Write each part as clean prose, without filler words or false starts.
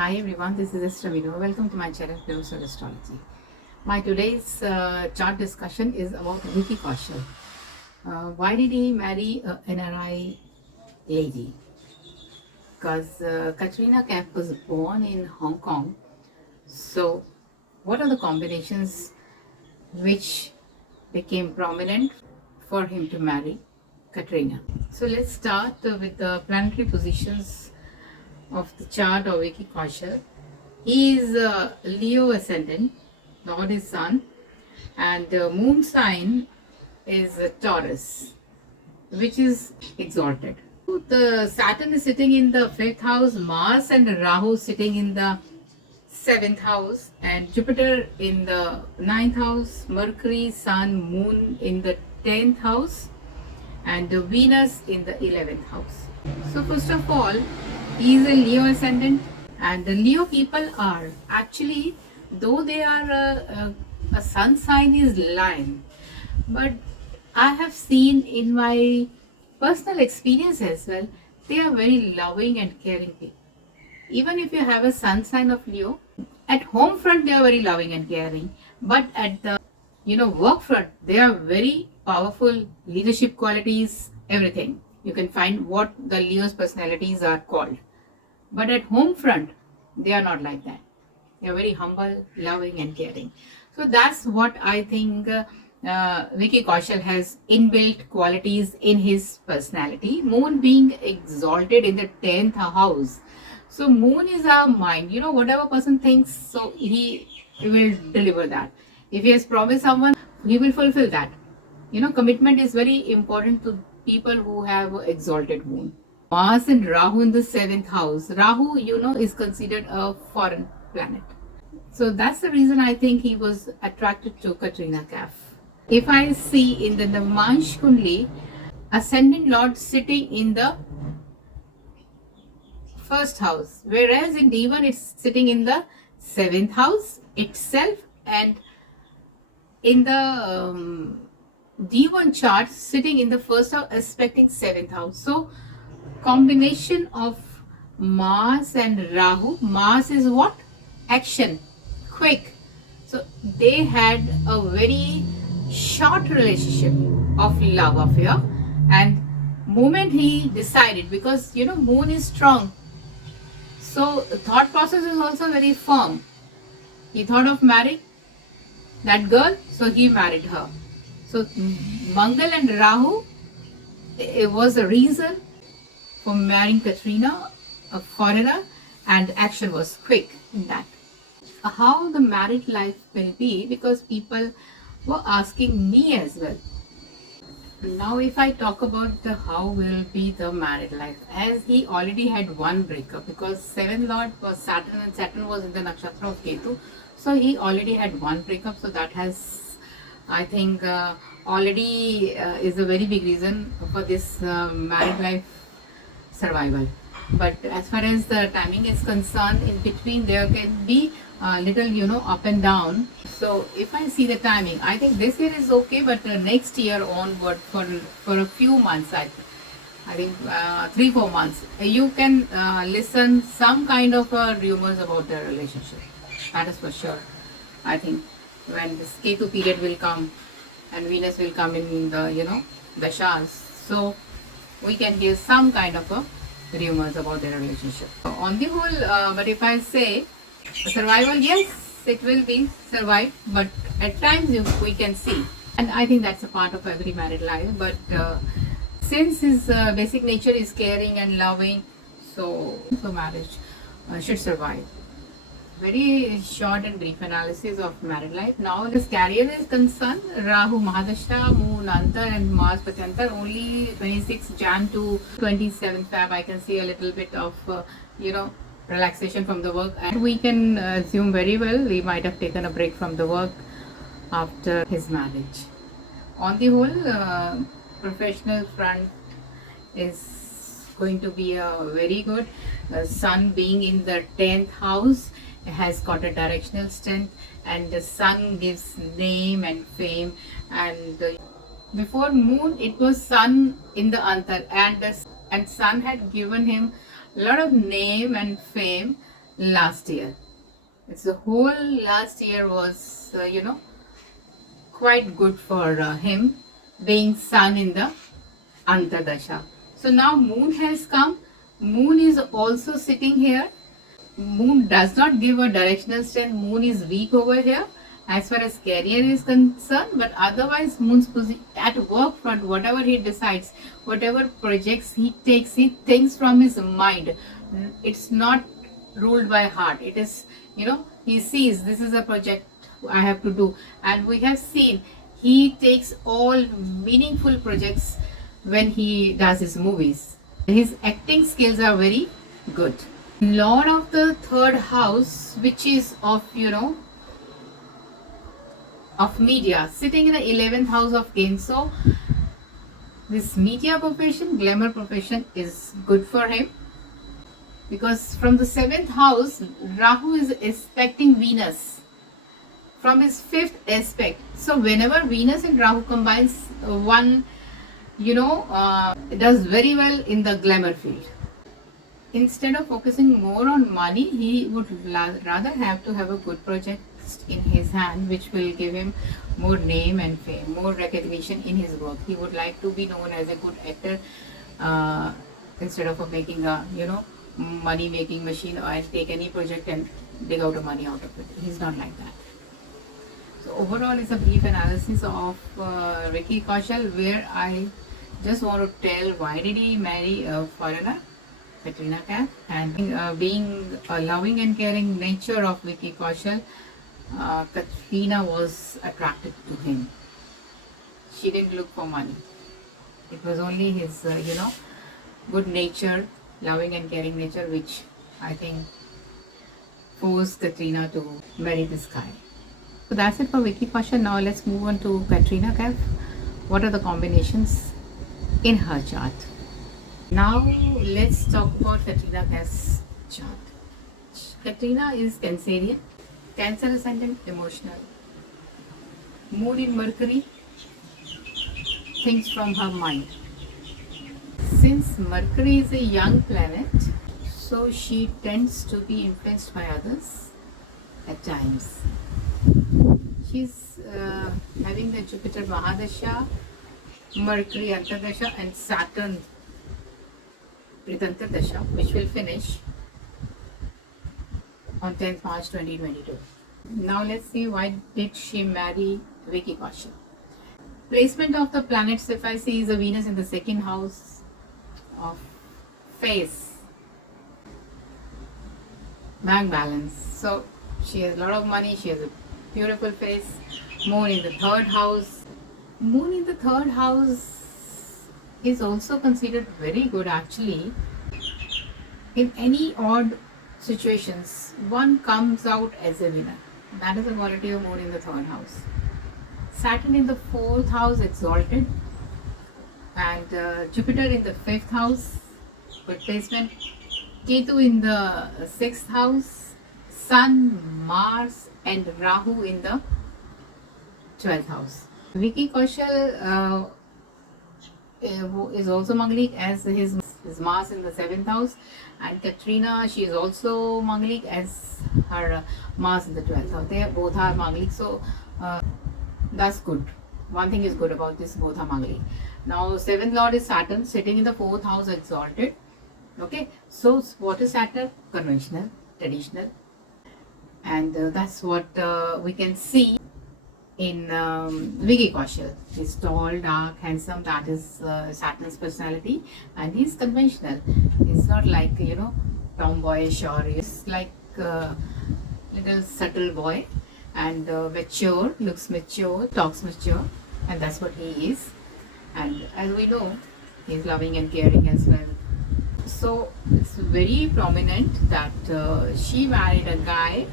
Hi everyone, this is Meenu. Welcome to my channel, Kaushal Astrology. My today's chart discussion is about Vicky Kaushal. Why did he marry a NRI lady? Because Katrina Kaif was born in Hong Kong. So, what are the combinations which became prominent for him to marry Katrina? So, let's start with the planetary positions of the chart of Vicky Kaushal. He is Leo ascendant, Lord is Sun, and moon sign is Taurus, which is exalted. The Saturn is sitting in the 5th house, Mars and Rahu sitting in the 7th house, and Jupiter in the 9th house, Mercury, Sun, Moon in the 10th house, and Venus in the 11th house. So first of all, he is a Leo ascendant, and the Leo people are actually, though they are a sun sign is Lion, but I have seen in my personal experience as well, they are very loving and caring people. Even if you have a sun sign of Leo, at home front they are very loving and caring, but at the work front they are very powerful, leadership qualities, everything. You can find what the Leo's personalities are called. But at home front, they are not like that. They are very humble, loving, and caring. So that's what I think Vicky Kaushal has inbuilt qualities in his personality. Moon being exalted in the 10th house. So Moon is our mind. Whatever person thinks, so he will deliver that. If he has promised someone, he will fulfill that. Commitment is very important to people who have exalted Moon. Mars and Rahu in the 7th house. Rahu, is considered a foreign planet. So that's the reason I think he was attracted to Katrina Kaif. If I see in the Navmansh Kundli, Ascendant Lord sitting in the 1st house, whereas in D1 it's sitting in the 7th house itself, and in the D1 chart sitting in the 1st house aspecting 7th house. So combination of Mars and Rahu. Mars is what? Action, quick. So they had a very short relationship of love affair, and moment he decided, because Moon is strong, so the thought process is also very firm. He thought of marrying that girl, so he married her. So Mangal and Rahu, it was a reason for marrying Katrina, a foreigner, and action was quick in that. How the married life will be, because people were asking me as well. Now if I talk about the how will be the married life, as he already had one breakup, because 7th Lord was Saturn and Saturn was in the nakshatra of Ketu, so he already had one breakup, so that has, I think, already is a very big reason for this married life survival. But as far as the timing is concerned, in between there can be a little up and down. So if I see the timing, I think this year is okay, but next year onward for a few months, I think 3-4 months, you can listen some kind of rumors about their relationship. That is for sure. I think when this Ketu period will come and Venus will come in the dashas, so we can hear some kind of a rumors about their relationship. So on the whole, but if I say survival, yes, it will be survived, but at times we can see, and I think that's a part of every married life. But since his basic nature is caring and loving, so marriage should survive. Very short and brief analysis of married life. Now as career is concerned, Rahu Mahadashta, Moon Antar and Mars Pachantar, only 26 Jan to 27 Feb I can see a little bit of relaxation from the work, and we can assume very well he might have taken a break from the work after his marriage. On the whole, professional front is going to be very good. Sun being in the 10th house has got a directional strength, and the Sun gives name and fame, and before Moon it was Sun in the Antar, and Sun had given him a lot of name and fame, last year. It's the whole last year was, quite good for him, being sun in the Antardasha. So now moon has come. Moon is also sitting here. Moon does not give a directional strength. Moon is weak over here as far as career is concerned, but otherwise moon's position at work front, whatever he decides, whatever projects he takes, he thinks from his mind. It's not ruled by heart. It is, he sees this is a project I have to do, and we have seen he takes all meaningful projects when he does his movies. His acting skills are very good. Lord of the third house, which is of of media, sitting in the 11th house of gain. So this media profession, glamour profession is good for him, because from the 7th house Rahu is aspecting Venus from his 5th aspect. So whenever Venus and Rahu combines, one does very well in the glamour field. Instead of focusing more on money, he would rather have to have a good project in his hand, which will give him more name and fame, more recognition in his work. He would like to be known as a good actor, instead of making a money making machine, or I'll take any project and dig out the money out of it. He's not like that. So overall, it's a brief analysis of Vicky Kaushal, where I just want to tell why did he marry a foreigner, Katrina Kaif, and being a loving and caring nature of Vicky Kaushal, Katrina was attracted to him. She didn't look for money. It was only his, good nature, loving and caring nature, which I think forced Katrina to marry this guy. So that's it for Vicky Kaushal. Now let's move on to Katrina Kaif. What are the combinations in her chart? Now let's talk about Katrina Kaif's chart. Katrina is Cancerian, Cancer ascendant, emotional. Moon in Mercury, thinks from her mind. Since Mercury is a young planet, so she tends to be influenced by others at times. She's having the Jupiter Mahadasha, Mercury Antardasha, and Saturn Pritantardasha, which will finish on 10th March 2022. Now let's see, why did she marry Vicky Kaushal? Placement of the planets, if I see, is a Venus in the 2nd house of face, bank balance. So she has a lot of money, she has a beautiful face. Moon in the 3rd house. Moon in the 3rd house is also considered very good actually. In any odd situations, one comes out as a winner. That is the quality of Moon in the 3rd house. Saturn in the 4th house, exalted, and Jupiter in the 5th house, good placement. Ketu in the 6th house, Sun, Mars, and Rahu in the 12th house. Vicky Kaushal is also Manglik, as his Mars in the 7th house, and Katrina, she is also Manglik as her Mars in the 12th house. They both are Manglik, so that's good. One thing is good about this, both are Manglik. Now 7th Lord is Saturn, sitting in the 4th house, exalted. Okay, so what is Saturn? Conventional, traditional, and that's what we can see in Vicky Kaushal. He's tall, dark, handsome. That is Saturn's personality, and he's conventional. He's not like tomboyish, or he's like little subtle boy, and mature, looks mature, talks mature, and that's what he is. And as we know, he's loving and caring as well. So it's very prominent that she married a guy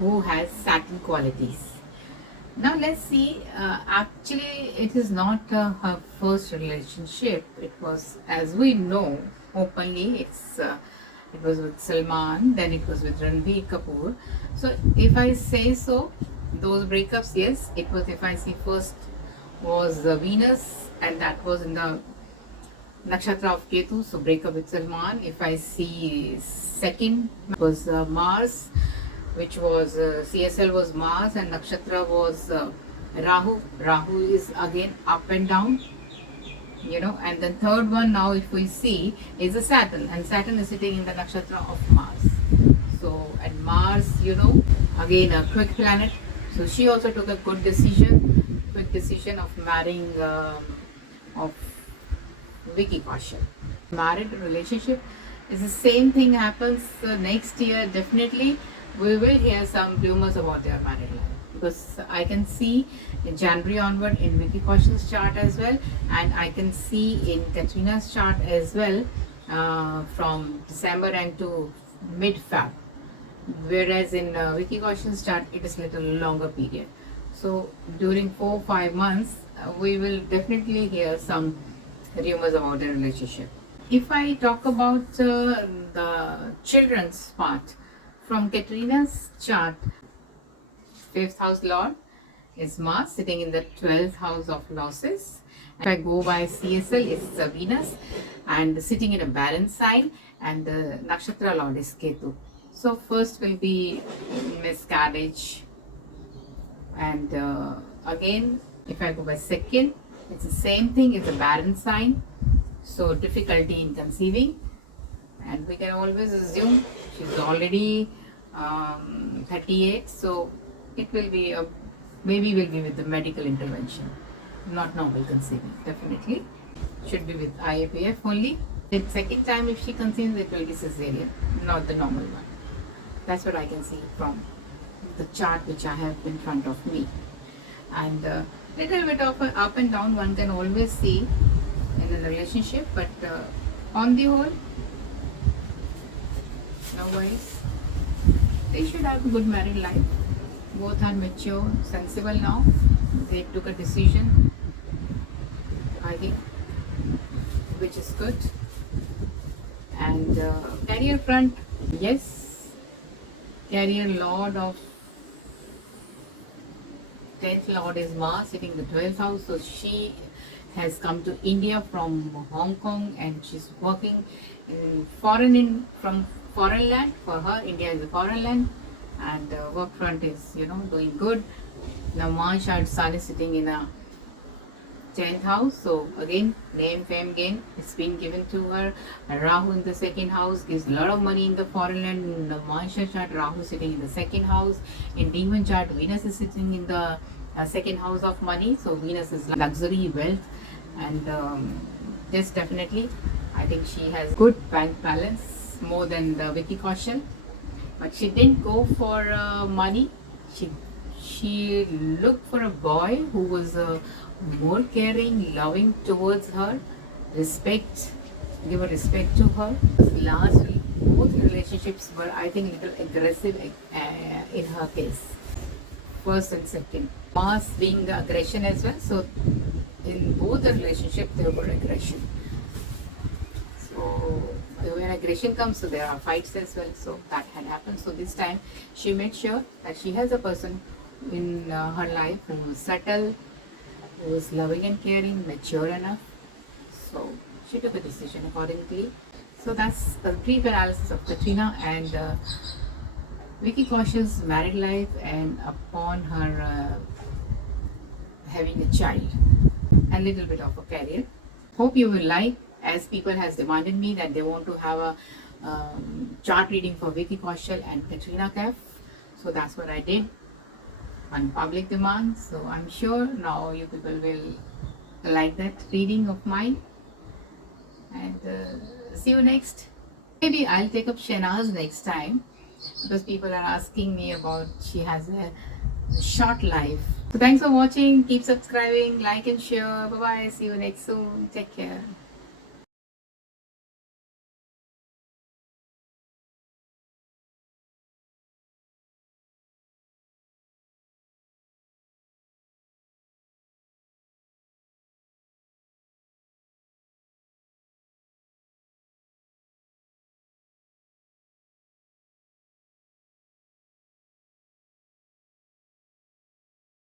who has Saturn qualities. Now let's see, actually it is not her first relationship. It was, as we know openly, it was with Salman, then it was with Ranbir Kapoor. So if I say so, those breakups, yes, it was, if I see, first was Venus, and that was in the nakshatra of Ketu, so break up with Salman. If I see second was Mars, which was CSL was Mars and nakshatra was Rahu. Rahu is again up and down, you know. And then third one now if we see is a Saturn, and Saturn is sitting in the nakshatra of Mars. So and Mars, you know, again a quick planet. So she also took a quick decision of marrying of Vicky Kaushal. Married relationship is the same thing happens next year. Definitely we will hear some rumors about their married life, because I can see in January onward in Vicky Kaushal's chart as well, and I can see in Katrina's chart as well from December and to mid-Feb. Whereas in Vicky Kaushal's chart it is little longer period. So during 4-5 months we will definitely hear some rumors about the relationship. If I talk about the children's part, from Katrina's chart, 5th house lord is Mars, sitting in the 12th house of losses. If I go by CSL, it's Venus and sitting in a barren sign, and the nakshatra lord is Ketu. So first will be miscarriage, and again if I go by second, it's the same thing, it's a barren sign, so difficulty in conceiving. And we can always assume she's already 38, so it will be a maybe will be with the medical intervention, not normal conceiving. Definitely should be with IVF only. The second time if she conceives, it will be cesarean, not the normal one. That's what I can see from the chart which I have in front of me. And little bit of an up and down one can always see in a relationship, but on the whole, no worries. They should have a good married life. Both are mature, sensible now. They took a decision, I think, which is good. And career front, yes, career lord of 10th lord is Mars, sitting in the 12th house. So she has come to India from Hong Kong, and she's working in from foreign land. For her, India is a foreign land, and work front is, you know, doing good. Now Mars and Sun is sitting in a 10th house, so again name, fame, gain, it's been given to her. And Rahu in the 2nd house gives a lot of money in the foreign land. In the Mansha chart, Rahu is sitting in the 2nd house. In Demon chart, Venus is sitting in the 2nd house of money, so Venus is luxury, wealth, and yes, definitely I think she has good bank balance, more than the Vicky Kaushal. But she didn't go for money. She looked for a boy who was more caring, loving towards her, give a respect to her. Lastly, both relationships were, I think, little aggressive in her case. First and second. Mars being the aggression as well. So in both the relationship there were aggression. So when aggression comes, so there are fights as well. So that had happened. So this time she made sure that she has a person in her life who was subtle, who was loving and caring, mature enough. So she took a decision accordingly. So that's the brief analysis of Katrina and Vicky Kaushal's married life, and upon her having a child, and little bit of a career. Hope you will like, as people has demanded me that they want to have a chart reading for Vicky Kaushal and Katrina Kaif. So that's what I did on public demand. So I'm sure now you people will like that reading of mine. And see you next. Maybe I'll take up Shehnaz next time, because people are asking me about, she has a short life. So thanks for watching. Keep subscribing, like and share. Bye bye. See you next soon. Take care.